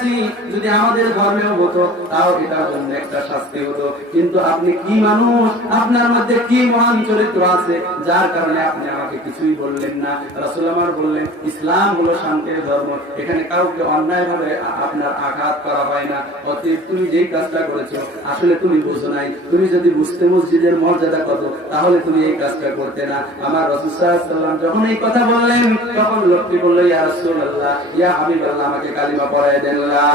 করেছি, যদি আমাদের ধর্মেও হতো তাও এটার জন্য একটা শাস্তি হতো। কিন্তু আপনি কি মানুষ, আপনার মধ্যে কি মহান চরিত্র আছে যার কারণে আপনি আমাকে কিছুই বললেন না। রাসূল আমার বললেন, ইসলাম হলো শান্তির ধর্ম, এখানে কাউকে অন্যায় ভাবে আপনার আঘাত করা হয় না। অতএব তুমি যেই কাজটা করেছো আসলে তুমি বুঝো নাই। তুমি যদি বুঝতে মসজিদের মর্যাদা কত, তাহলে তুমি এই কাজটা করতে না। আমার রাসূল সাল্লাল্লাহু আলাইহি ওয়াসাল্লাম যখন এই কথা বললেন, তখন লোকটি বলল, ইয়া রাসূলুল্লাহ, ইয়া হাবিবাল্লাহ, আমাকে কালিমা পড়ায় দেন, লা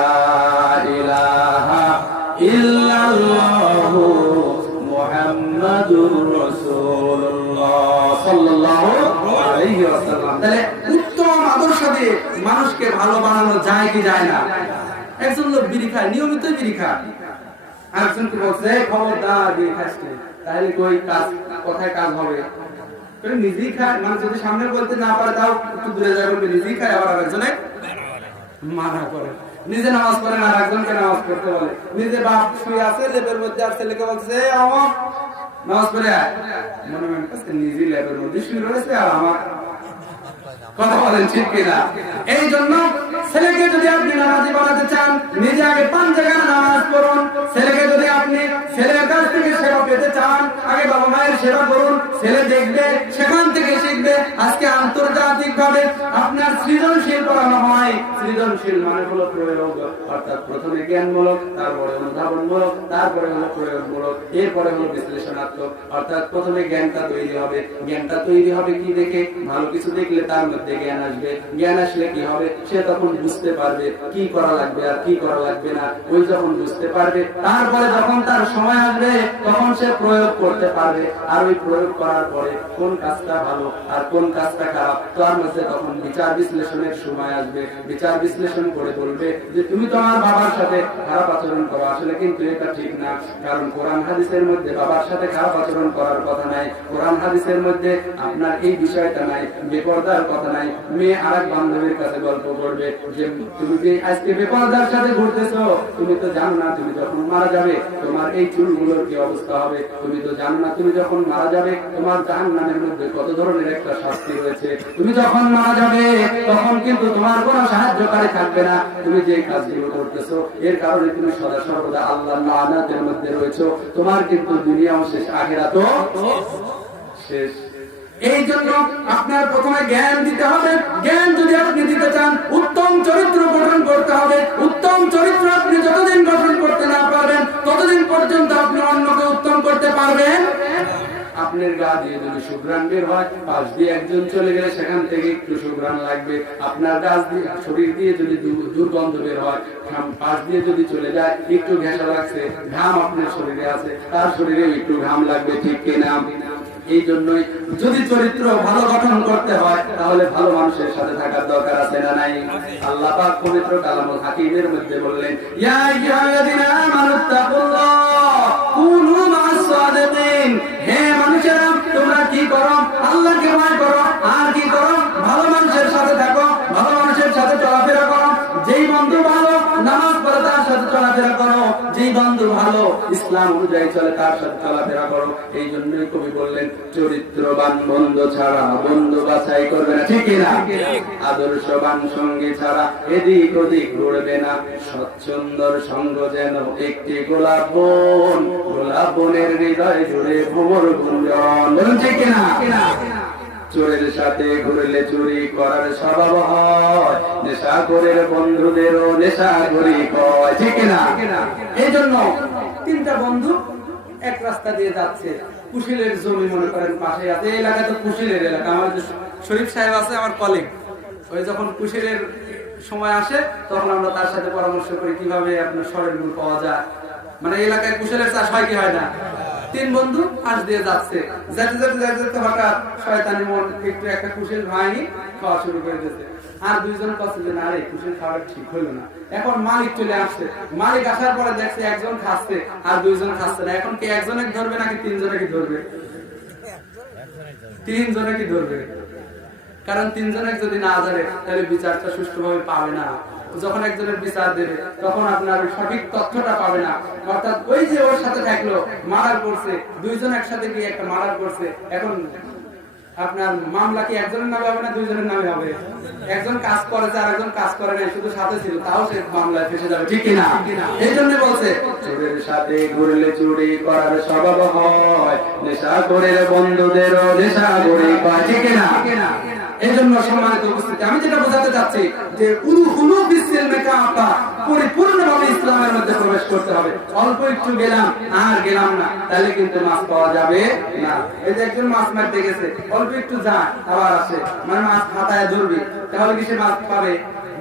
ইলাহা ইল্লাল্লাহু মুহাম্মাদুর রাসূলুল্লাহ সাল্লাল্লাহু আলাইহি ওয়াসাল্লাম। তাহলে উত্তম আদর্শ দিয়ে মানুষকে ভালো বানানো যায় কি যায় না? একজন লোক বিড়ি খায়, নিয়মিত বিড়ি খায়, আরেকজনকে বলছে খবরদার বিড়ি খাস না, তাহলে কই কাজ, কোথায় কাজ হবে? নিজেই খায়, মানে যদি সামনে বলতে না পারে তাও একটু দূরে যায়, বলবে নিজেই খায়, আবার আরেকজনে মানা করে। নিজে নামাজ পড়ে না, আরেকজনকে নামাজ পড়তে বলে। নিজে বাপ শুয়ে আছে লেপের মধ্যে, আর ছেলেকে বলছে আমার নামাজ পড়ে আয়, মনে মনে কাছে নিজেই লেপের মধ্যে শুয়ে রয়েছে আর আমার কথা বলেন ঠিক কিনা? এই জন্য ছেলেকে যদি আপনি নামাজি বানাতে চান, নিজে আগে 5 জায়গায় নামাজ পড়ুন। ছেলেকে যদি আপনি ছেলের কাছ থেকে সেবা পেতে চান, আগে বাবা মায়ের সেবা করুন। ছেলে দেখবে, সেখান থেকে শিখবে। আজকে আন্তর্জাতিক ভাবে আপনার সৃজনশীল পড়ানো হয়। সৃজনশীল মানে হলো প্রয়োগ, অর্থাৎ প্রথমে জ্ঞানমূলক, তারপরে অনুধাবনমূলক, তারপরে হলো প্রয়োগমূলক, এরপরে হলো বিশ্লেষণাত্মক। অর্থাৎ প্রথমে জ্ঞানটা তৈরি হবে। জ্ঞানটা তৈরি হবে কি দেখে? ভালো কিছু দেখলে তার মধ্যে জ্ঞান আসবে। জ্ঞান আসলে কি হবে? সে তখন বুঝতে পারবে কি করা লাগবে আর কি করা লাগবে না। ওই যখন বুঝতে পারবে, তারপরে যখন তার সময় আসবে তখন সে প্রয়োগ করতে পারবে। আর ওই প্রয়োগ করার পরে কোন কাজটা ভালো আর কোন কাজটা খারাপ, তার মধ্যে তখন বিচার বিশ্লেষণের সময় আসবে। বিচার বিশ্লেষণ করে বলবে যে তুমি তোমার বাবার সাথে খারাপ আচরণ করো, আসলে কিন্তু এটা ঠিক না। কারণ কোরআন হাদিসের মধ্যে বাবার সাথে খারাপ আচরণ করার কথা নাই। কোরআন হাদিসের মধ্যে আপনার এই বিষয়টা নাই, বেপরদার কথা নাই। মেয়ে আরেক বান্ধবীর কাছে গল্প করবে যে তুমি যে আজকে বেপরদার সাথে ঘুরতেছো, তুমি তো জানো না তুমি যখন মারা যাবে তোমার এই চুলগুলোর কি অবস্থা হবে। তুমি তো জানো না তুমি যখন মারা যাবে তোমার জাহান্নামের মধ্যে কত ধরনের একটা শাস্তি রয়েছে। তুমি যখন মারা যাবে তখন কিন্তু তোমার কোনো সাহায্যকারী থাকবে না। তুমি যে কাজগুলো করতেছো এর কারণে তুমি সদা সর্বদা আল্লাহর লানাতের মধ্যে রয়েছো। তোমার কিন্তু দুনিয়াও শেষ, আখিরাতও শেষ। এই জন্য আপনার প্রথমে জ্ঞান দিতে হবে। জ্ঞান যদি আপনি দিতে চান, উত্তম চরিত্র গঠন করতে হবে। উত্তম চরিত্র আপনি যতদিন গঠন করতে না পারবেন ততদিন পর্যন্ত আপনি অন্যকে উত্তম করতে পারবেন। আপনার গা দিয়ে যদি সুঘ্রাণ বের হয়, পাশ দিয়ে একজন চলে গেলে সেখান থেকে একটু সুঘ্রাণ লাগবে। আপনার গাছ দিয়ে শরীর দিয়ে যদি দুর্গন্ধ বের হয়, পাশ দিয়ে যদি চলে যায় একটু ঘেঁষা লাগছে, ঘাম আপনার শরীরে আছে, তার শরীরে একটু ঘাম লাগবে, ঠিক কিনা? এই জন্যই যদি চরিত্র ভালো গঠন করতে হয় তাহলে ভালো মানুষের সাথে থাকার দরকার আছে না নাই? আল্লাহ পাক পবিত্র কালামুল হাকিমের মধ্যে বললেন, ইয়া আইয়ুহাল্লাযীনা আমানুত্তাকুল্লাহ কুনু মা'আস সাদিকিন। হে মানুষেরা, তোমরা কি করো? আল্লাহকে ভয় করো। আর কি করো? ভালো মানুষের সাথে থাকো, ভালো মানুষের সাথে চলাফেরা করো। যেই বন্ধু ভালো নামাজ পড়ে তার সাথে চলাফেরা করো, যেই বন্ধু ভালো ইসলাম অনুযায়ী চলে তার সাথে চলাফেরা করো। এই জন্যই কবি বললেন, চরিত্রবান বন্ধু ছাড়া বন্ধু বাছাই করবে না, ঠিক না? আদর্শবান সঙ্গী ছাড়া এদিক ওদিক ঘুরবে না। সচ্ছন্দর সঙ্গ যেন একটি গোলাপ বন, গোলাপ বনের হৃদয় জুড়ে ভ্রমর গুঞ্জন, ঠিক না? চোরের সাথে ঘুরলে চুরি করার স্বভাব হয়, নেশাখোরের বন্ধুদেরও নেশাখোরি কয়, ঠিক না? এই জন্য 3টা বন্ধু এক রাস্তা দিয়ে যাচ্ছে, কুশিলের জমি মনে করেন পাশে আছে। এই এলাকা তো কুশিলের এলাকা। আমার শরীফ সাহেব আছে আমার কলিগ, ওই যখন কুশিলের সময় আসে তখন আমরা তার সাথে পরামর্শ করি কিভাবে আপনার সরের গুড় পাওয়া যায়। মানে এলাকায় কুশিলের চাষ হয় কি হয় না? 3 বন্ধু পাশ দিয়ে যাচ্ছে, যেতে যেতে যেতে যেতে হঠাৎ শয়তানি মন একটু একটা কুশিল ভাঙি খাওয়া শুরু করে দিয়েছে। আর 2 জন কাছে যে না রে কুশিল খাওয়া ঠিক হলো না। এখন মালিক চলে আসছে, মালিক আসার পরে দেখছে একজন খাচ্ছে আর 2 জন খাচ্ছে না। এখন কি একজনে ধরবে নাকি 3 জনে কি ধরবে? 3 জনে কি ধরবে? কারণ 3 জনে যদি না ধরে তাহলে বিচারটা সুষ্ঠুভাবে পাবে না। যখন একজনের বিচার দেবে তখন আপনার সঠিক তথ্যটা পাবে না। অর্থাৎ ওই যে ওর সাথে থাকলো, মার্ডার করছে, 2 জন একসাথে গিয়ে একটা মার্ডার করছে, এখন আপনার মামলা কি একজনের নামে হবে না দুইজনের নামে হবে? একজন কাজ করেছে আর একজন কাজ করে নাই, শুধু সাথে ছিল, তাও সে মামলায় ফেসে যাবে, ঠিক কিনা? এই জন্য বলছে চোরের সাথে ঘুরলে চুরি করার স্বভাব হয়, নেশাখোরের বন্ধুদেরও নেশাখোরি কয়, ঠিক কিনা? এই জন্য সম্মানিত উপস্থিতি, আমি যেটা বোঝাতে চাচ্ছি যে উদুখুলু ফিস-সিলমি কাফা, পরিপূর্ণভাবে ইসলামের মধ্যে প্রবেশ করতে হবে। অল্প একটু গেলাম আর গেলাম না, তাহলে কিন্তু মাছ পাওয়া যাবে না। এই যে একজন মাছ মারতে গেছে, অল্প একটু যায় আবার আসে, মানে মাছ হাতায় ধরবে, তাহলে কি সে মাছ পাবে?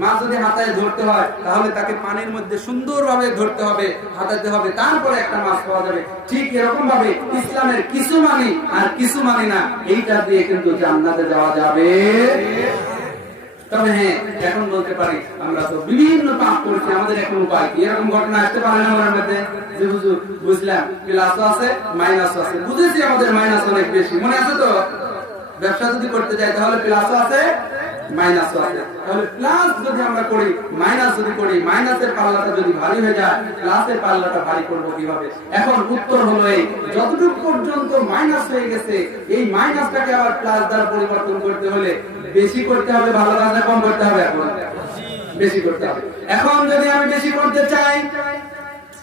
মাছ যদি হাতায় ধরতে হয় তাহলে তাকে পানির মধ্যে সুন্দরভাবে ধরতে হবে, হাতাতে হবে, তারপরে একটা মাছ পাওয়া যাবে। ঠিক এরকম ভাবে ইসলামের কিছু মানি আর কিছু মানি না, এইটা দিয়ে কিন্তু জান্নাতে যাওয়া যাবে। তবে হ্যাঁ, এখন বলতে পারি আমরা তো বিভিন্ন পাপ করেছি, আমাদের এখন উপায় কি? এরকম ঘটনা আসতে পারে না আমার মধ্যে যে হুজুর বুঝলাম প্লাসও আছে মাইনাসও আছে, বুঝেছি আমাদের মাইনাস অনেক বেশি, মনে আছে তো? ব্যবসা যদি করতে যাই তাহলে প্লাসও আছে মাইনাসও আছে, তাহলে প্লাস যদি আমরা করি মাইনাস যদি করি, মাইনাসের পাল্লাটা যদি ভারী হয়ে যায় প্লাসের পাল্লাটা ভারী করবো কিভাবে? এখন উত্তর হলো এই, যতটুকু পর্যন্ত মাইনাস হয়ে গেছে এই মাইনাসটাকে আবার প্লাস দ্বারা পরিবর্তন করতে হলে বেশি করতে হবে, ভালো কাজটা কম করতে হবে, এখন বেশি করতে হবে। এখন যদি আমি বেশি করতে চাই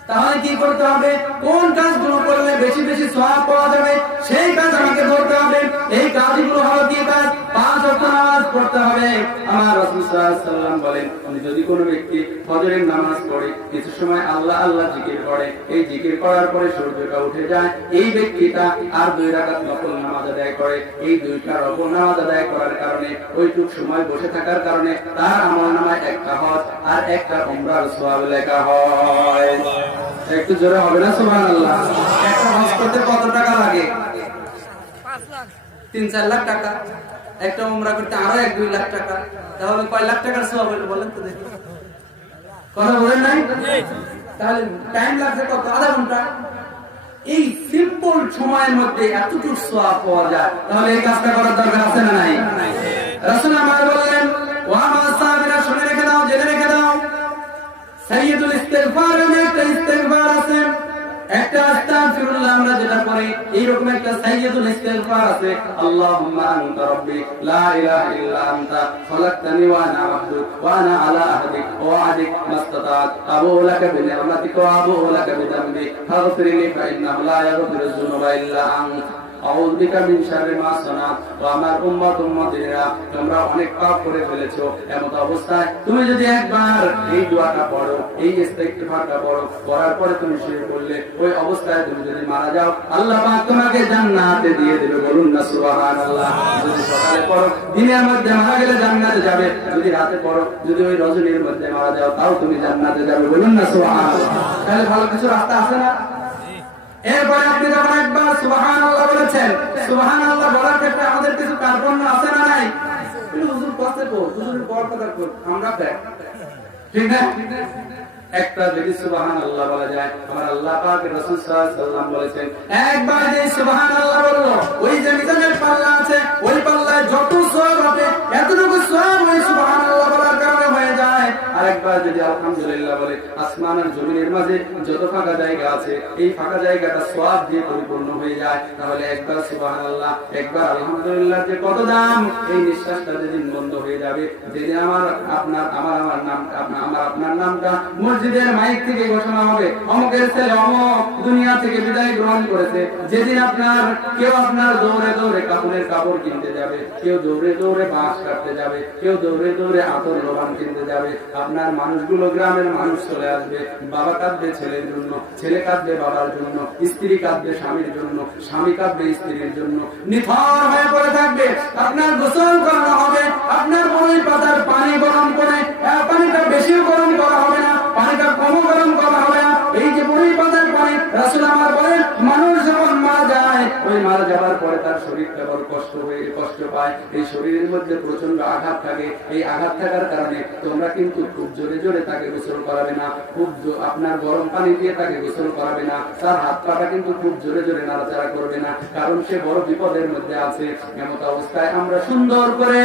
তাহলে কি করতে হবে? কোন কাজগুলো করলে বেশি বেশি সওয়াব পাওয়া যাবে সেই কাজ আমাকে করতে হবে। এই কাজগুলো হলো কি কাজ? 5 ওয়াক্ত নামাজ পড়তে হবে। আমার রাসূল সাল্লাল্লাহু আলাইহি ওয়াসাল্লাম বলেন, যদি কোনো ব্যক্তি ফজরের নামাজ পড়ে, কিছু সময় আল্লাহ আল্লাহ জিকির করে, এই জিকির করার পরে সূর্যটা উঠে যায়, এই ব্যক্তিটা আর 2 রাকাত নফল নামাজ আদায় করে, এই 2টা নফল নামাজ আদায় করার কারণে, ওইটুক সময় বসে থাকার কারণে তার আমলনামায় একটা হজ আর একটা উমরার সওয়াব লেখা হয়। একটু জোরে হবে না সুবহানাল্লাহ? একটা হজ করতে কত টাকা লাগে? 5 লাখ 3-4 লাখ টাকা। একটা উমরা করতে আরো 1-2 লাখ টাকা, তাহলে কয় লাখ টাকার সওয়াব হলো বলেন তো দেখি? কথা বলেন নাই? তাহলে টাইম লাগছে কত? আধা ঘন্টা। এই সিম্পল সময়ের মধ্যে এতটুকু সওয়াব পাওয়া যায়, তাহলে এই কাজটা করার দরকার আছে না নাই? রাসূল আমার বললেন, ওয়া মা সাবিরা, শুনে রেখে দাও, জেনে রেখে দাও, সাইয়্যিদুল ইস্তিগফার এর একটা ইস্তিগফার আছে, একটা আস্তাগফিরুল্লাহ আমরা যেটা করি, এইরকম একটা সাইয়্যিদুল ইস্তিগফার আছে। আল্লাহুম্মা আনতা রাব্বি লা ইলাহা ইল্লা আনতা খালাকতানি ওয়া আনা আবদুক ওয়া আনা আলা আহদিক ওয়া ওয়া'দিক মাসতাতা'ত আবুউ লাকা বিনি'মাতিকা ওয়া আবুউ লাকা বিযামবি ফাগফিরলি ফা ইন্নাহু লা ইয়াগফিরুয যুনুবা ইল্লা আনতা আউযু বিকা মিন শাররি মা সানাত। ও আমার উম্মতেরা, তোমরা অনেক পাপ করে ফেলেছো, এমন অবস্থায় তুমি যদি একবার এই দোয়াটা পড়ো, এই ইস্তিগফারটা পড়ো, পড়ার পরে তুমি শুয়ে পড়লে, ওই অবস্থায় তুমি যদি মারা যাও, আল্লাহ পাক তোমাকে জান্নাতে দিয়ে দেবে, বলুন না সুবহানাল্লাহ। যদি সকালে পড়ো, দিনের মধ্যে মারা গেলে জান্নাতে যাবে, যদি রাতে পড়ো, যদি ওই রজনীর মধ্যে মারা যাও, তাও তুমি জান্নাতে যাবে, বলুন না সুবহানাল্লাহ। তাহলে ভালো কিছু রাস্তা আছে না? এরপরে আপনি যখন একবার সুবহানাল্লাহ বলেছেন, সুবহানাল্লাহ বলার ক্ষেত্রে আমাদের কিছু কার্পণ্য আছে না নাই? হুজুর কষ্ট কর, হুজুরের বড় কথা কর, আমরা দেখ, ঠিক না? একটা যদি সুবহানাল্লাহ বলা যায়, আমার আল্লাহ পাক রাসূল সাল্লাল্লাহু আলাইহি ওয়াসাল্লাম বলেছেন, একবার যে সুবহানাল্লাহ বললো, ওই যে মিজানের পাল্লা আছে, ওই পাল্লায় যত সওয়াব হবে এতটুকু সওয়াব ওই সুবহানাল্লাহ বলার কারণে হয়ে যায়। আরেকবার যদি আলহামদুলিল্লাহ বলে, আসমান আর জমিনের মাঝে যত ফাঁকা জায়গা আছে, এই ফাঁকা জায়গাটা সওয়াব দিয়ে পরিপূর্ণ হয়ে যায়। তাহলে একবার সুবহানাল্লাহ, একবার আলহামদুলিল্লাহ যে কত দাম! এই নিঃশ্বাসটা যেদিন বন্ধ হয়ে যাবে, যেদিন আমার আপনার নামটা মসজিদের মাইক থেকে ঘোষণা হবে, অমুকের ছেলে অমুক দুনিয়া থেকে বিদায় গ্রহণ করেছে, যেদিন কেউ আপনার দৌড়ে দৌড়ে কাপড়ের কাপড় কিনতে যাবে, কেউ দৌড়ে দৌড়ে বাঁশ কাটতে যাবে, কেউ দৌড়ে দৌড়ে আতর লোবান কিনতে যাবে, আপনার মানুষগুলো, গ্রামের মানুষ চলে আসবে, বাবা কাঁদবে ছেলের জন্য, ছেলে কাঁদবে বাবার জন্য, স্ত্রী কাঁদবে স্বামীর জন্য, স্বামী কাঁদবে স্ত্রীর জন্য, নিথর হয়ে পড়ে থাকবে। আপনার গোসল করানো হবে, আপনার বড়ই পাতার পানি গরম করে, পানিটা বেশি গরম করা হবে না, পানিটা কম গরম করা হবে না। এই যে বড়ই পাতার পানি, রাসূল আমার বলেন, মানুষ যখন মারা যায়, ওই মারা যাবার পরে তার শরীরটা বড় কষ্ট পায়, এই শরীরের মধ্যে প্রচন্ড আঘাত থাকে। এই আঘাত থাকার কারণে তোমরা কিন্তু খুব জোরে জোরে তাকে গোসল করাবে না, খুব আপনার গরম পানি দিয়ে তাকে গোসল করাবে না, তার হাত পাটা কিন্তু খুব জোরে জোরে নাড়াচাড়া করবে না, কারণ সে বড় বিপদের মধ্যে আছে। এমত অবস্থায় আমরা সুন্দর করে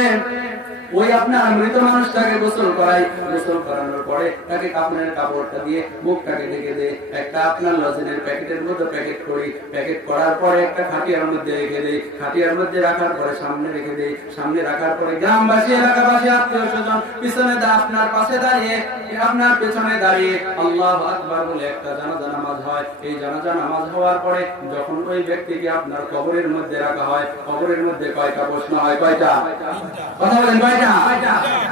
ওই আপনার মৃত মানুষটাকে গোসল করাই। গোসল করানোর পরে তাকে কাপড়ের কাপড়টা দিয়ে মুখটাকে ঢেকে দেয়, একটা আপনার লজেনের প্যাকেটের মধ্যে প্যাকেট করি, প্যাকেট করার পরে একটা খাটিয়ার মধ্যে রেখে দেয়, খাটিয়ার মধ্যে রাখার পরে সামনে রেখে দেয়, সামনে রাখার পরে গ্রামবাসী এলাকাবাসী আত্মীয় স্বজন পিছনে আপনার পাশে দাঁড়িয়ে আপনার পেছনে দাঁড়িয়ে আল্লাহু আকবার বলে একটা জানাজা নামাজ হয়। এই জানাজা নামাজ হওয়ার পরে যখন ওই ব্যক্তিকে আপনার কবরের মধ্যে রাখা হয়, কবরের মধ্যে কয়টা প্রশ্ন হয়? কয়টা? কথা বলেন, কয়টা?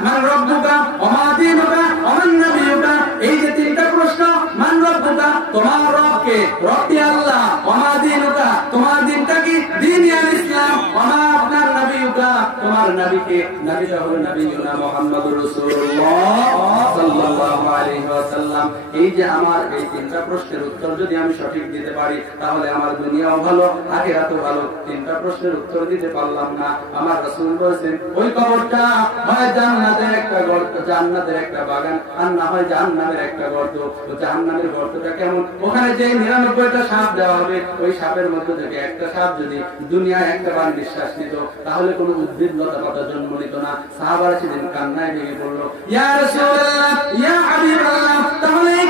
মান রব্বুকা ওয়া মা দীনুকা ওয়া মান নাবিয়ুকা। এই যে তিনটা প্রশ্ন, মান রব্বুকা তোমার রব কে? রব্বি আল্লাহ। ওয়া মা দীনুকা তোমার দিনটা কি? দ্বীন আল ইসলাম। ওয়া মা আপনার নাবিয়ুকা তোমার নবী কে? নবীটা হলো নবিয়ুনা মুহাম্মদুর রাসূলুল্লাহ সাল্লাল্লাহু আলাইহি ওয়াসাল্লাম। এই যে আমার এই তিনটা প্রশ্নের উত্তর যদি আমি সঠিক দিতে পারি তাহলে আমার দুনিয়াও ভালো আখিরাতও ভালো। তিনটা প্রশ্নের উত্তর দিতে পারলাম না, আমার রাসূল বলেছেন ওই কবরটা হয় জান্নাতের একটা গর্ত, জান্নাতের একটা বাগান, আর না হয় জাহান্নামের একটা গর্ত। তো জাহান্নামের গর্তটা কেমন? ওখানে যে 99টা সাপ দেওয়া হবে, ওই সাপের মধ্যে থেকে একটা সাপ যদি দুনিয়ায় একটা বার নিঃশ্বাস নিত তাহলে কোনো উদ্ভিদ লতা পাতা জন্ম নিত না। সাহাবারা সেদিন কান্নায় ভেঙে পড়লো, ইয়া রাসূলুল্লাহ, ইয়া হাবিবাল্লাহ, তাহলে এই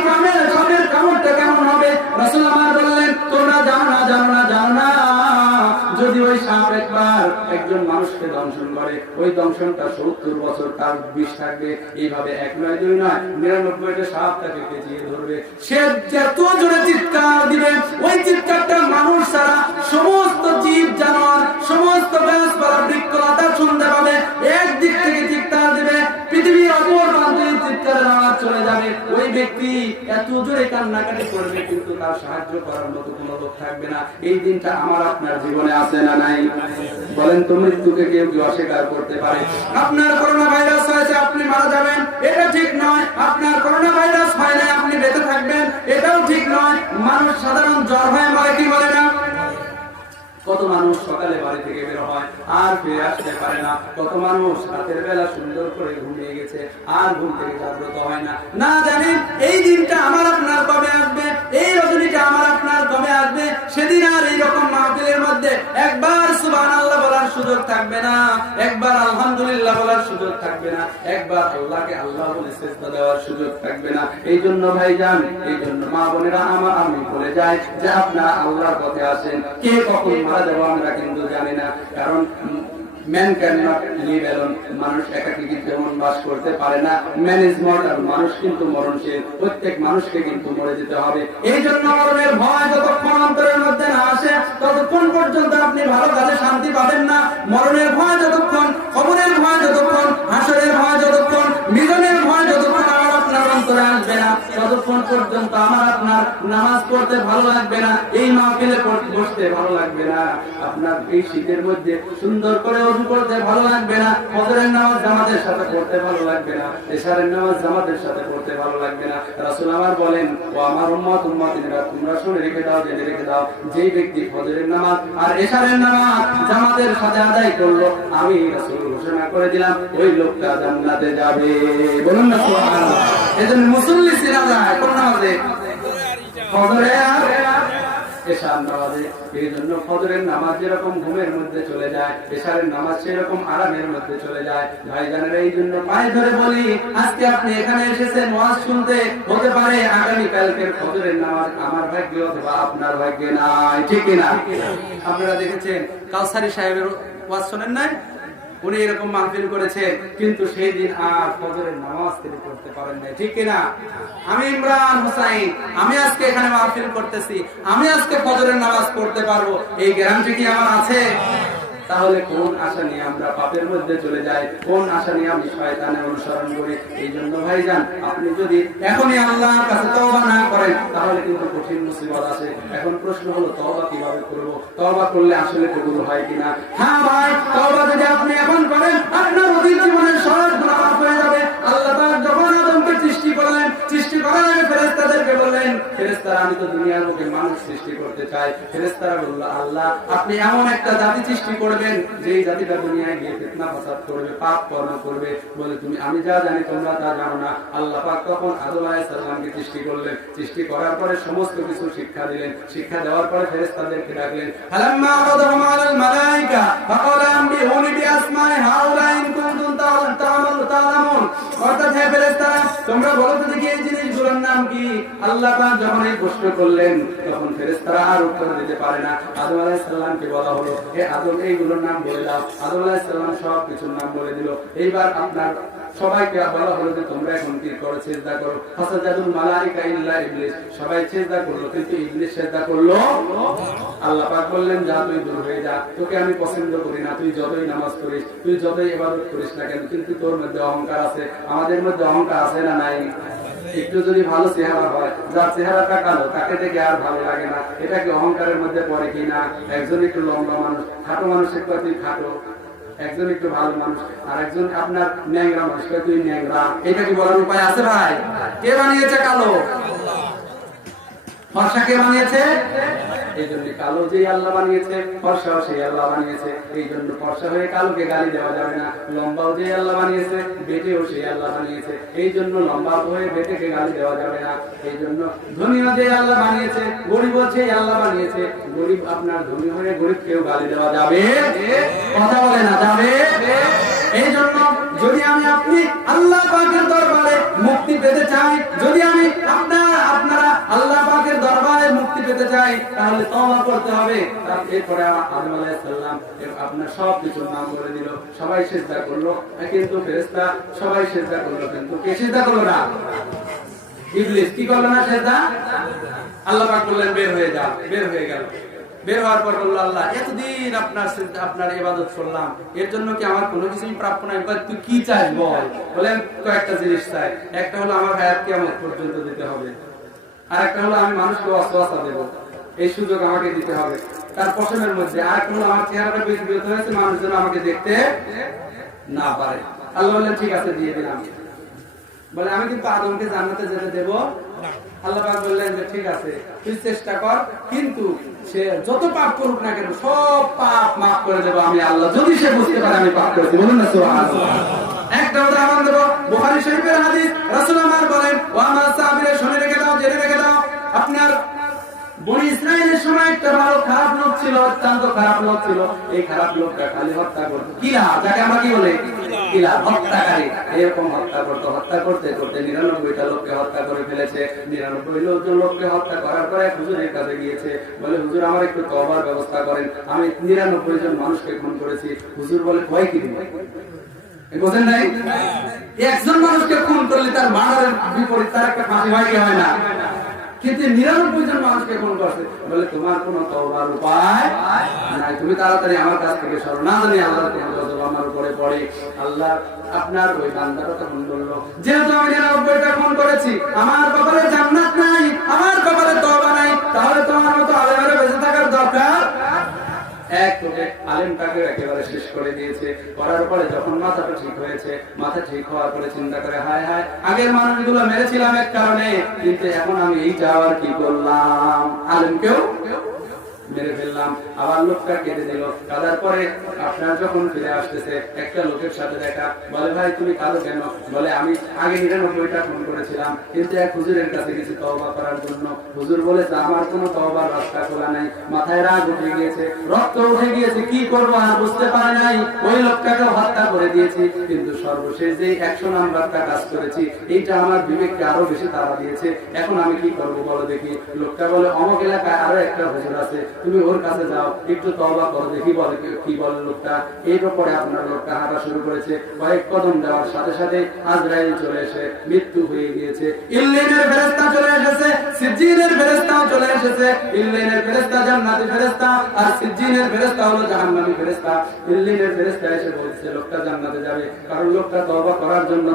সাপের কামড়টা কেমন হবে? রাসূল আমার বললেন, তোমরা জানো না, জানো না, জানো না, যদি ওই সাপ একবার একজন মানুষকে দংশন করে, ওই দংশনটা 70 বছর তার বিষ থাকবে। এইভাবে 1 নয় 2 নয় 99টা সাপ তাকে পেঁচিয়ে ধরবে। সে যত জোরে চিৎকার দিবে, ওই চিৎকারটা মানুষ ছাড়া সমস্ত জীব জানোয়ার, সমস্ত গাছপালা বৃক্ষলতা শুনতে পাবে। একদিক থেকে চিৎকার দিবে, পৃথিবীর অপর প্রান্তে চিৎকারের আওয়াজ চলে যাবে। ওই ব্যক্তি এত জোরে কান্নাকাটি করবে, কিন্তু তার সাহায্য করার মতো কোনো লোক থাকবে না। এই দিনটা আমার আপনার জীবনে আছে না নাই? বলেন তো, মৃত্যুকে কেউ কি অস্বীকার করতে পারে? আপনার করোনা ভাইরাস হয়েছে, আপনি মারা যাবেন, এটা ঠিক নয়। আপনার করোনা ভাইরাস হয় না, আপনি বেঁচে থাকবেন, এটাও ঠিক নয়। মানুষ সাধারণ জ্বর হয়ে মারে, কি বলে না? কত মানুষ সকালে বাড়ি থেকে বের হয় আর ফিরে আসতে পারে না, কত মানুষ রাতের বেলা সুন্দর করে ঘুমিয়ে গেছে আর ঘুম থেকে জাগ্রত হয় না। না জানি এই দিনটা আমার আপনার কবে আসবে, এই রজনীটা আমার আপনার কবে আসবে। সেদিন আর এইরকম মাহফিলের মধ্যে একবার সুবহানাল্লাহ বলার সুযোগ থাকবে না, একবার আলহামদুলিল্লাহ বলার সুযোগ থাকবে না, একবার আল্লাহকে আল্লাহ বলে সিজদা দেওয়ার সুযোগ থাকবে না। এই জন্য ভাইজান, এই জন্য মা বোনেরা আমার, আমি বলে যাই যে আপনারা আল্লাহর পথে আসেন। কে কখন মারা যাবো আমরা কিন্তু জানি না, কারণ man can not live alone. মানুষ একাকী যেমন বাস করতে পারে না, ম্যান ইজ মর্টাল, মানুষ কিন্তু মরণশীল। প্রত্যেক মানুষকে কিন্তু মরে যেতে হবে। এই জন্য মরণের ভয় যতক্ষণ অন্তরের মধ্যে না আসে ততক্ষণ পর্যন্ত আপনি ভালো কাজে শান্তি পাবেন না। মরণের ভয় যতক্ষণ, কবরের ভয় যতক্ষণ, হাসরের ভয় যতক্ষণ, মিজানের ভয় যতক্ষণ আমার আপনার অন্তরে আসবে না ততক্ষণ পর্যন্ত আমার আপনার নামাজ পড়তে ভালো লাগবে না, এই মাহফিলে বসতে ভালো লাগবে না, আপনার এই শীতের মধ্যে সুন্দর করে ওযু করতে ভালো লাগবে না, ফজরের নামাজ জামাতের সাথে পড়তে ভালো লাগবে না, এশারের নামাজ জামাতের সাথে পড়তে ভালো লাগবে না। রাসূল আমার বলেন, ও আমার উম্মতিরা, তোমরা শুনে রেখে দাও, জেনে রেখে দাও, যেই ব্যক্তি ফজরের নামাজ আর এশারের নামাজ জামাতের সাথে আদায় করলো, আমি রাসূল ঘোষণা করে দিলাম ওই লোকটা জান্নাতে যাবে। বলুন না সুবহানাল্লাহ। এজন্য মুসল্লি সিনা যায় কোন নামাজে? ফজরে আর এশার নামাজে। এই জন্য ফজরের নামাজ যেরকম ঘুমের মধ্যে চলে যায়, এশারের নামাজ সেরকম আরামের মধ্যে চলে যায়। ভাইজানেরা, এই জন্য পায়ে ধরে বলি, আজকে আপনি এখানে এসেছেন ওয়াজ শুনতে, হতে পারে আগামী কালকের ফজরের নামাজ আমার ভাগ্যে অথবা আপনার ভাগ্যে নাই, ঠিক না? আপনারা দেখেছেন কাউসারী সাহেবের ওয়াজ শোনেন নাই? উনি এরকম মাহফিল করেছে, কিন্তু সেই দিন আর ফজরের নামাজ তিনি পড়তে পারেন নাই, ঠিক কিনা? আমি ইমরান হোসাইন, আমি আজকে এখানে মাহফিল করতেছি, আমি আজকে ফজরের নামাজ পড়তে পারবো, এই গ্যারান্টি কি আমার আছে? তাহলে কোন আশা নিয়ে আমরা পাপের মধ্যে চলে যাই, কোন আশা নিয়ে আমি শয়তানের অনুসরণ করি? এই জন্য ভাইজান, আপনি যদি এখনই আল্লাহর কাছে তওবা না করেন তাহলে কিন্তু কঠিন মুসিবত আছে। এখন প্রশ্ন হলো, তওবা কিভাবে করব? তওবা করলে আসলে কবুল হয় কিনা? হ্যাঁ ভাই, তওবা যদি আপনি এখন করেন আপনার অতীত জীবনের সব গুনাহ মাফ হয়ে যাবে। আল্লাহ পাক যখন আদমকে সৃষ্টি করলেন, সৃষ্টি করার আগে ফেরেশতাদেরকে বললেন, ফেরেশতারা আমি তো দুনিয়ার বুকে মানুষ সৃষ্টি করতে চাই। ফেরেশতারা বলল আল্লাহ আপনি এমন একটা জাতি সৃষ্টি করবেন যেই জাতিটা দুনিয়ায় গিয়ে ফিতনা ফাসাদ করবে, পাপ কর্ম করবে। বলে তুমি আমি যা জানি তোমরা তা জানো না। আল্লাহ পাক তখন আদম আলাইহিস সালামকে সৃষ্টি করলেন। সৃষ্টি করার পরে সমস্ত কিছু শিক্ষা দিলেন। শিক্ষা দেওয়ার পরে ফেরেশতাদেরকে ডাকলেন। হালাম্মা আরাদাহুম আলাল মালায়েকা ফাকালা আনবিউনি বিআসমাই হাউলা ইন কুনতুম তা'লামুন। অর্থাৎ হে ফেরেশতারা তোমরা বলো তো দেখি এই জিনিসগুলোর নাম কি? আল্লাহ পাক যখন এই প্রশ্ন করলেন তখন ফেরেশতারা আর উত্তর দিতে পারে না। আদম আলাইহিস সালামকে বলা হলো হে আদম এইগুলোর নাম বলে দাও। আদম আলাইহিস সালাম সব কিছুর নাম বলে দিল। এইবার আপনার সবাইকে বলা হলো যে তোমরা এখন কি করো? সিজদা করো। ফাসাজাদুল মালায়েকা ইল্লা ইবলিস। সবাই সিজদা করলো কিন্তু ইবলিস সিজদা করলো। আল্লাহ পাক বললেন যা তুই দূর হয়ে যা, তোকে আমি পছন্দ করি না। তুই যতই নামাজ পড়িস, তুই যতই ইবাদত করিস না কেন, কিন্তু তোর মধ্যে অহংকার আছে। আমাদের মধ্যে অহংকার আছে না নাই? একটু যদি ভালো চেহারা হয়, যার চেহারাটা কালো তাকে দেখে আর ভালো লাগে না, এটা কি অহংকারের মধ্যে পড়ে কিনা? একজন একটু লম্বা মানুষ, খাটো মানুষের কথা তুই খাটো, একজন একটু ভালো মানুষ আর একজন আপনার ন্যাংরা মানুষ তুই ন্যাংরা, এটা কি বলার উপায় আছে ভাই? কে বানিয়েছে কালো? ফর্সা কে বানিয়েছে? এই জন্য কালো যেই আল্লাহ বানিয়েছে ফর্সাও সেই আল্লাহ বানিয়েছে। এই জন্য ফর্সা হয়ে কালোকে গালি দেওয়া যাবে না। লম্বাও যেই আল্লাহ বানিয়েছে বেটেও সেই আল্লাহ বানিয়েছে। এই জন্য লম্বা হয়ে বেটেকে গালি দেওয়া যাবে না। এই জন্য ধনীও যেই আল্লাহ বানিয়েছে গরিবও সেই আল্লাহ বানিয়েছে। গরিব আপনার ধনী হয়ে গরিবকেও গালি দেওয়া যাবে? কথা বলে না যাবে? এই জন্য যদি আমি আপনি আল্লাহ পাকের দরবারে মুক্তি পেতে চাই, যদি আমি আপনারা আল্লাহ পাকের দরবারে মুক্তি পেতে চাই, তাহলে তওবা করতে হবে। এরপরে আদম আলাইহিস সালাম আপনার সব কিছুর নাম বলে দিল। সবাই সিজদা করলো কিন্তু ফেরেশতা সবাই সিজদা করলো কিন্তু কে সিজদা করলো না? ইবলিস কি করলো না সিজদা? আল্লাহ পাক বললেন বের হয়ে যা। বের হয়ে গেল। বের হওয়ার পর বলল আল্লাহ এতদিন আপনার ইবাদত করলাম, এর জন্য কি আমার কোনো কিছুই প্রাপ্য নাই? তুই কি চাস বল? বলেন কয়েকটা জিনিস চাই। একটা হলো আমার হায়াত কিয়ামত পর্যন্ত দিতে হবে, আর একটা হলো আমি মানুষকে ওয়াসওয়াসা দেব, এই সুযোগ আমাকে দিতে হবে তার পছন্দের মধ্যে। আর একটা হলো আমার চেহারাটা বিকৃত হয়েছে, মানুষ যেন আমাকে দেখতে না পারে। আল্লাহ বললেন ঠিক আছে দিয়ে দিলাম। বলে আমি কিন্তু আদমকে জান্নাতে যেতে দেব। আল্লাহ পাক বললেন যে ঠিক আছে তুই চেষ্টা কর, কিন্তু সে যত পাপ করুক না কেন সব পাপ মাফ করে দেব আমি আল্লাহ, যদি সে বুঝতে পারে আমি পাপ করেছি। বলুন না সুবহানাল্লাহ। একটা উদাহরণ দেব, বুখারী শরীফের হাদিস। রাসূল আমার বলেন ওয়া মা সাবিরে, শুনে রেখে দাও, জেনে রেখে দাও। আপনার বনি ইসরায়েলের সময় একটা ভালো খারাপ লোক ছিল, অত্যন্ত খারাপ লোক ছিল। এই খারাপ লোকটা খালি হত্যা করতো, কিলা যাকে আমরা কি বলে কিলা, হত্যাকারী। এরকম হত্যা করতো, হত্যা করতে করতে 99টা লোককে হত্যা করে ফেলেছে। 99 লোককে হত্যা করার পরে হুজুরের কাছে গিয়েছে, বলে হুজুর আমার একটু তওবার ব্যবস্থা করেন, আমি 99 জন মানুষকে খুন করেছি। হুজুর বলে ভয় কি দিবেন? বুঝেন নাই? একজন মানুষকে খুন করলে তার মার্ডারের বিপরীত তার একটা ফাঁসি হয় কি হয় না? কিন্তু 99 জন মানুষকে খুন করছে। বলে তোমার কোনো তওবার উপায় নাই, তুমি তাড়াতাড়ি আমার কাছ থেকে সরো, না জানি আল্লাহর কোন গজব আমার উপরে পড়ে। আল্লাহ আপনার ওই বান্দাটা তখন বলল যেহেতু আমি 99টা খুন করেছি, আমার কপালে জান্নাত নাই, আমার কপালে তওবা নাই, তাহলে তোমার মতো আলেমের বেঁচে থাকার দরকার। এক তোকে আলেমটাকে একেবারে শেষ করে দিয়েছে। করার পরে যখন মাথাটা ঠিক হয়েছে, মাথা ঠিক হওয়ার পরে চিন্তা করে হায় হায় আগের মানুষগুলো মেরেছিলাম এক কারণে, কিন্তু এখন আমি এই যাওয়ার কি করলাম, আলেমকেও মেরে ফেললাম। আবার লোকটা কেটে দিল। কাদার পরে আপনার যখন ফিরে আসতেছে একটা লোকের সাথে দেখা, বলে ভাই তুমি কাঁদো কেন? বলে আমি আগে 99টা খুন করেছিলাম, কিন্তু এক হুজুরের কাছে গেছি তওবা করার জন্য। হুজুর বলেছে আমার কোনো তওবার রাস্তা খোলা নাই, মাথায় রাগ উঠে গিয়েছে, রক্ত উঠে গিয়েছে, কি করবো আর বুঝতে পারে নাই, ওই লোকটাকে হত্যা করে দিয়েছি। কিন্তু সর্বশেষ যে 100 নাম্বারটা কাজ করেছি, এইটা আমার বিবেককে আরো বেশি তাড়া দিয়েছে। এখন আমি কি করবো বলো দেখি? লোকটা বলে অমুক এলাকায় আরো একটা হুজুর আছে, তুমি ওর কাছে যাও, একটু তওবা করো দেখি। বলে কি বলে লোকটা? এর উপরে আপনার লোকটা হাঁটা শুরু করেছে। কয়েক কদম যাওয়ার সাথে সাথে আজরাইল চলে এসে মৃত্যু হয়ে গিয়েছে। ইল্লিনের ফেরেশতা চলে এসেছে, সিজ্জিনের ফেরেশতাও চলে এসেছে। ইল্লিনের ফেরেশতা জান্নাতি ফেরেশতা, আর সিজ্জিনের ফেরেশতা হলো জাহান্নামী ফেরেশতা। ইল্লিনের ফেরেশতা এসে বলছে লোকটা জান্নাতে যাবে, কারণ লোকটা তওবা করার জন্য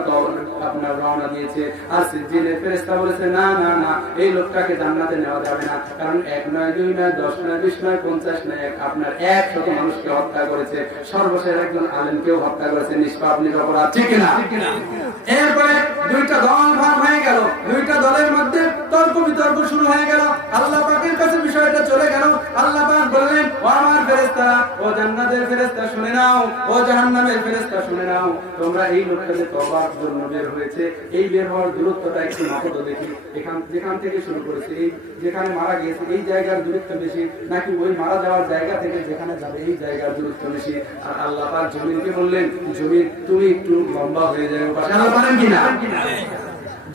আপনার রওনা দিয়েছে। আর সিজ্জিনের ফেরেশতা বলেছে না না না, এই লোকটাকে জান্নাতে নেওয়া যাবে না, কারণ 1 নয় 2 নয় 10 নয় 20 নয় 50 নয়, আপনার 100 মানুষকে হত্যা করেছে, সর্বশেষ একজন আলেমকেও হত্যা করেছে, নিষ্পাপ নিরপরাধ, ঠিক না? এরপরে দুইটা দল ভাগ হয়ে গেল। দুইটা দলের মধ্যে তর্ক বিতর্ক সম্পর্ক শুরু হয়ে গেল। আল্লাহ পাকের কাছে বিষয়টা চলে গেল। আল্লাহ পাক বললেন, ও আমার ফেরেশতারা, ও জান্নাতের ফেরেশতা শুনে নাও, ও জাহান্নামের ফেরেশতা শুনে নাও, তোমরা এই লোকটা যে তওবার জন্য বের হয়েছে, এই বের হওয়ার দূরত্বটা একটু মাপো তো দেখি। যেখান থেকে শুরু করেছে, এই যেখানে মারা গিয়েছে এই জায়গার দূরত্ব বেশি, নাকি ওই মারা যাওয়ার জায়গা থেকে যেখানে যাবে এই জায়গার দূরত্ব বেশি? আর আল্লাহ পাক জমিনকে বললেন, জমিন তুমি একটু লম্বা হয়ে যাবে। আল্লাহ পারেন কিনা?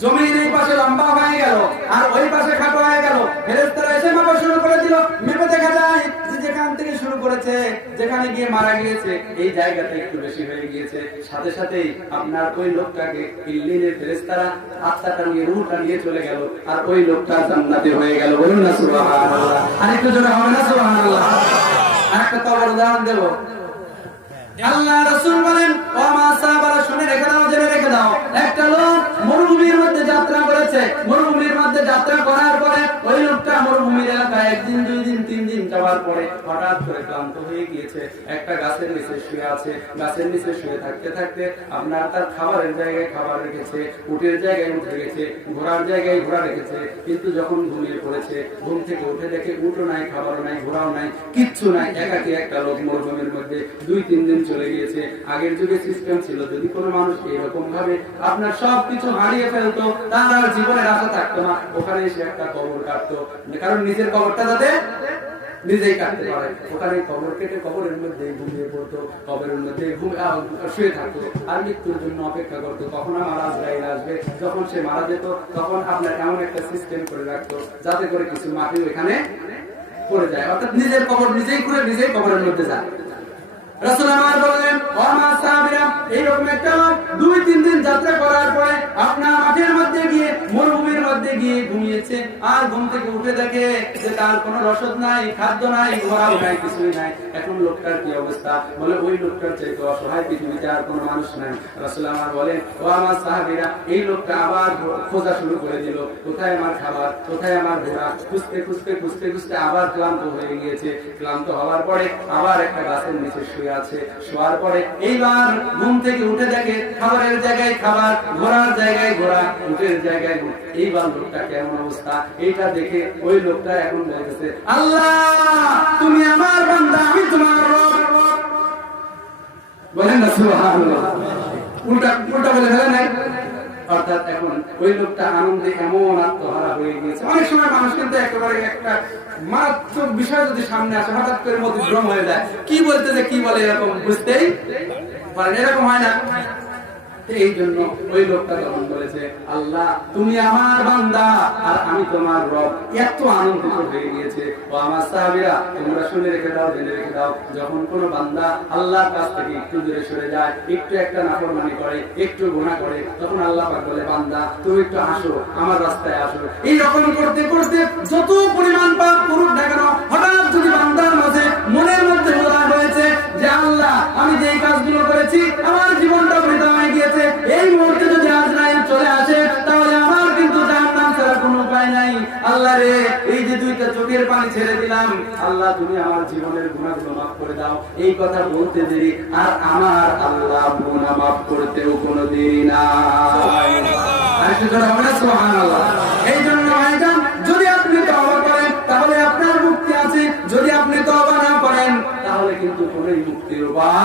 জমির এই পাশে লম্বা হয়ে গেল আর ওই পাশে খাটো হয়ে গেল। ফেরেশতারা এসে মাপা শুরু করে দিল। মেপে দেখা যায় যে যেখান থেকে শুরু করেছে, যেখানে গিয়ে মারা গিয়েছে এই জায়গাটা একটু বেশি হয়ে গিয়েছে। সাথে সাথেই আপনার ওই লোকটাকে ইল্লিনের ফেরেশতারা আত্মাটা নিয়ে, রূহটা নিয়ে চলে গেল, আর ওই লোকটা জান্নাতে হয়ে গেল। বলুন না সুবহানাল্লাহ। আরেকটু জোরে হবে না সুবহানাল্লাহ? আরেকটা তওবার উদাহরণ দেব। আল্লাহ রাসূল বলেন, ও মা সাহাবারা শুনে রেখে দাও, জেনে রেখে দাও, একটা লোক মরুভূমির মধ্যে যাত্রা করেছে। মরুভূমির মধ্যে যাত্রা করার পরে ওই লোকটা মরুভূমির এলাকায় একদিন, দুই দিন, তিন দিন যাওয়ার পরে হঠাৎ করে ক্লান্ত হয়ে গিয়েছে। একটা গাছের নিচে শুয়ে আছে। গাছের নিচে শুয়ে থাকতে থাকতে আপনার তার খাবারের জায়গায় খাবার রেখেছে, উটের জায়গায় উঠে রেখেছে, ঘোড়ার জায়গায় ঘোড়া রেখেছে। কিন্তু যখন ঘুমিয়ে পড়েছে, ঘুম থেকে উঠে দেখে উটও নাই, খাবারও নাই, ঘোড়াও নাই, কিচ্ছু নাই। একাকী একটা লোক মরুভূমির মধ্যে 2-3 দিন চলে গিয়েছে। আগের যুগে সিস্টেম ছিল, যদি কোনো মানুষ এরকম ভাবে আপনার সবকিছু হারিয়ে ফেলতো, তার আর জীবনের আশা থাকতো না। ওখানে এসে একটা কবর কাটতো, কারণ নিজের কবরটা যাতে নিজেই কাটতে পারে। ওখানে কবর কেটে কবরের মধ্যে ঘুমিয়ে পড়তো, কবরের মধ্যে শুয়ে থাকতো আর মৃত্যুর জন্য অপেক্ষা করতো কখন আমার আজরাইল আসবে। যখন সে মারা যেত তখন আপনার এমন একটা সিস্টেম করে রাখতো যাতে করে কিছু মাটি ওখানে পড়ে যায়, অর্থাৎ নিজের কবর নিজেই করে নিজেই কবরের মধ্যে যায়। রাসূল আমার বললেন, ও মা সাহাবীরা, এইরকম একটা লোক 2-3 দিন যাত্রা করার পরে আপনার মাঠের মধ্যে গিয়ে, মরুভূমির মধ্যে গিয়ে ঘুমিয়েছে। আর ঘুম থেকে উঠে দেখে যে তার কোনো রসদ নাই, খাদ্য নাই, ঘোড়াও নাই, কিছুই নাই। এখন লোকটার কি অবস্থা? বলে, ওই লোকটার চাইতে অসহায় পৃথিবীতে আর কোনো মানুষ নাই। রাসূল আমার বলেন, ও আমার সাহাবীরা, এই লোকটা আবার খোঁজা শুরু করে দিল, কোথায় আমার খাবার, কোথায় আমার ঘোড়া। খুঁজতে খুঁজতে খুঁজতে খুঁজতে আবার ক্লান্ত হয়ে গিয়েছে। ক্লান্ত হওয়ার পরে আবার একটা গাছের নিচে আছে। শোয়ার পরে এইবার ঘুম থেকে উঠে দেখে খাবারের জায়গায় খাবার, ঘোড়ার জায়গায় ঘোড়া, উটের জায়গায় উট। এইবার লোকটা কেমন অবস্থা? এইটা দেখে ওই লোকটা এখন বলতেছে, আল্লাহ তুমি আমার বান্দা, আমি তোমার রব। বলেন না সুবহানাল্লাহ? উল্টা উল্টা বলে ফেলে নাই। অর্থাৎ এখন ওই লোকটা আনন্দে এমন আত্মহারা হয়ে গিয়েছে। অনেক সময় মানুষ কিন্তু একেবারে একটা মারাত্মক বিষয় যদি সামনে আসে হঠাৎ করে মতিভ্রম হয়ে যায়, কি বলতেছে কি বলে এরকম বুঝতেই পারেন, এরকম হয় না? এই জন্য ওই লোকটা তখন বলেছে, আল্লাহ তুমি আমার বান্দা আর আমি তোমার রব। এত আনন্দিত হয়ে গিয়েছে। ও আমার সাহাবীরা, তোমরা শুনে রেখে দাও, জেনে রেখে দাও, যখন কোন বান্দা আল্লাহর কাছ থেকে একটু দূরে সরে যায়, একটু একটা নাফরমানি করে, একটু গুনাহ করে, তখন আল্লাহ পাক বলে, বান্দা তুমি একটু আসো, আমার রাস্তায় আসো। এই রকম করতে করতে যত পরিমাণ পাপ করুক না কেন, হঠাৎ যদি বান্দার মাঝে মনের মধ্যে উদয় হয়েছে যে আল্লাহ আমি যে কাজগুলো করেছি, আমার জীবনটা বৃথা হয়ে গিয়েছে, এই মুহূর্তে যদি আজরাইল চলে আসে তাহলে আমার কিন্তু জাহান্নাম ছাড়া কোনো উপায় নাই। আল্লাহ রে, এই যে 2টা চোখের পানি ছেড়ে দিলাম, আল্লাহ তুমি আমার জীবনের গুনাহগুলো মাফ করে দাও। এই কথা বলতে দেরি আর আমার আল্লাহ গুনাহ মাফ করতেও কোনো দেরি না। সুবহানাল্লাহ। এই জন্য ভাইজান, যদি আপনি তওবা করেন তাহলে আপনার মুক্তি আছে, যদি আপনি তওবা না করেন তাহলে কিন্তু কোনো মুক্তির উপায়